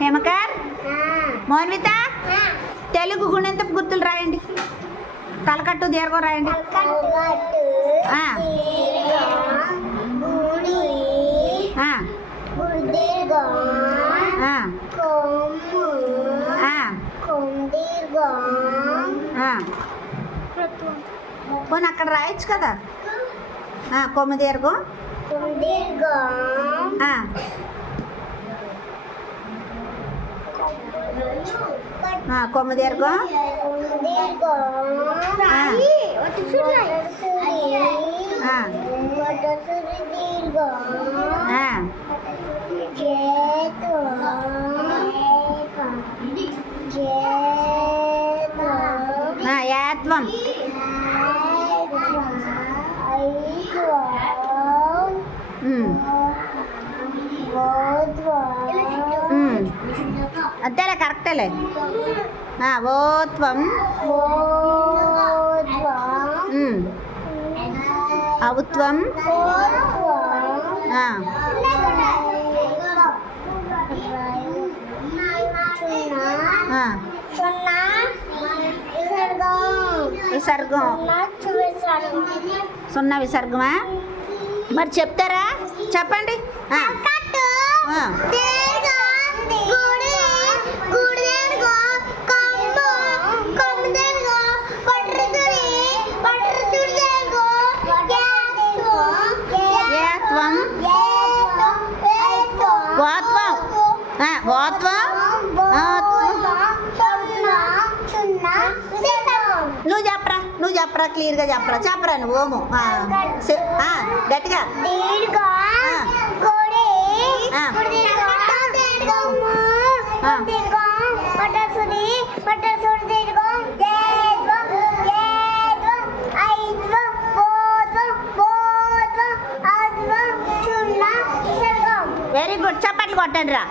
హేమకర్, మోన్విత, తెలుగు గుణింతపు గుర్తులు రాయండి. తలకట్టు దీర్ఘం రాయండి. పోనీ అక్కడ రాయొచ్చు కదా. కొమ్ము దీర్ఘం, కొమ్ము దీర్ఘం, యాత్వం, అంతేలే కరెక్టేలే. ఓత్వం, ఔత్వం, విసర్గం, సున్నా విసర్గమా? మరి చెప్తారా? చెప్పండి. నువ్వు చెప్పరా, క్లియర్గా చెప్పరా నువ్వు. ఓము గట్టిగా. Very good. చప్పట్లు కొట్టండి రా.